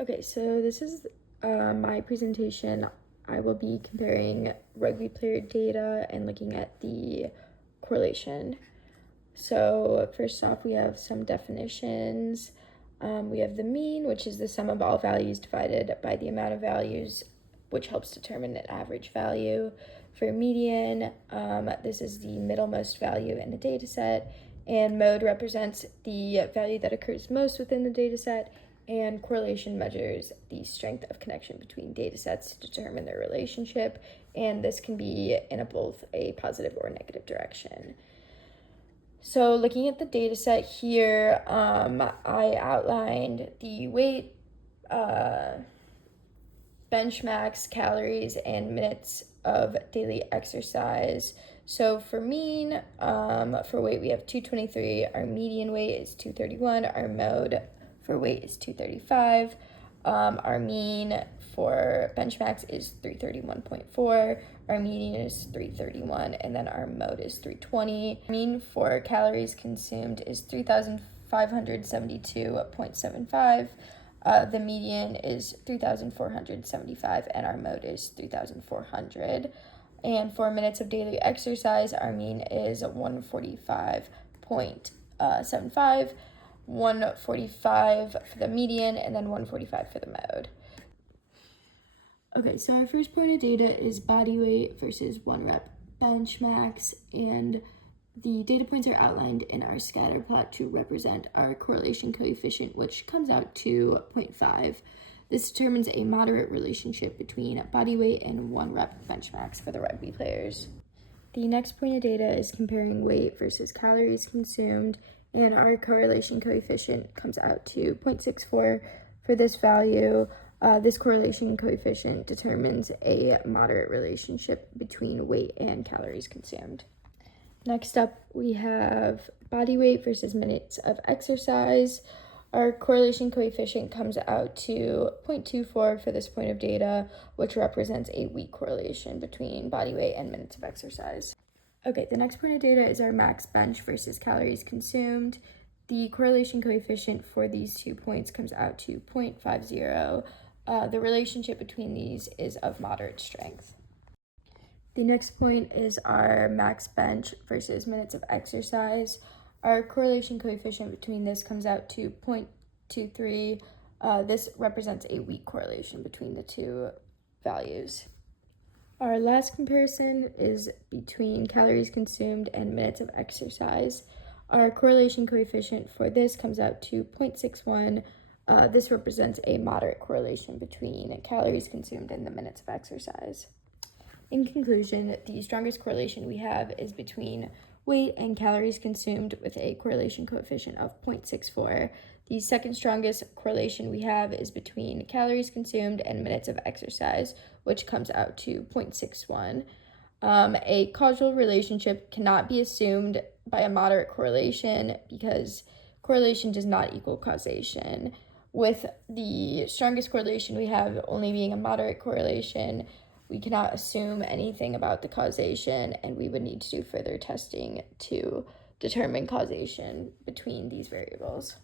Okay, so this is my presentation. I will be comparing rugby player data and looking at the correlation. So first off, we have some definitions. We have the mean, which is the sum of all values divided by the amount of values, which helps determine an average value. For median, this is the middlemost value in the data set, and mode represents the value that occurs most within the data set, and correlation measures the strength of connection between data sets to determine their relationship, and this can be in both a positive or negative direction. So looking at the data set here, I outlined the weight, bench max, calories, and minutes of daily exercise. So for mean, for weight, we have 223. Our median weight is 231. Our mode for weight is 235. Our mean for bench max is 331.4. Our median is 331, and then our mode is 320. Mean for calories consumed is 3,572.75. The median is 3,475, and our mode is 3,400. And for minutes of daily exercise, our mean is 145.75, 145 for the median, and then 145 for the mode. Okay, so our first point of data is body weight versus 1 rep bench max, and the data points are outlined in our scatter plot to represent our correlation coefficient, which comes out to 0.5. This determines a moderate relationship between body weight and 1 rep bench max for the rugby players. The next point of data is comparing weight versus calories consumed, and our correlation coefficient comes out to 0.64 for this value. This correlation coefficient determines a moderate relationship between weight and calories consumed. Next up, we have body weight versus minutes of exercise. Our correlation coefficient comes out to 0.24 for this point of data, which represents a weak correlation between body weight and minutes of exercise. Okay, the next point of data is our max bench versus calories consumed. The correlation coefficient for these 2 points comes out to 0.50. The relationship between these is of moderate strength. The next point is our max bench versus minutes of exercise. Our correlation coefficient between this comes out to 0.23. This represents a weak correlation between the two values. Our last comparison is between calories consumed and minutes of exercise. Our correlation coefficient for this comes out to 0.61. This represents a moderate correlation between calories consumed and the minutes of exercise. In conclusion, the strongest correlation we have is between weight and calories consumed with a correlation coefficient of 0.64. The second strongest correlation we have is between calories consumed and minutes of exercise, which comes out to 0.61. A causal relationship cannot be assumed by a moderate correlation because correlation does not equal causation. With the strongest correlation we have only being a moderate correlation, we cannot assume anything about the causation, and we would need to do further testing to determine causation between these variables.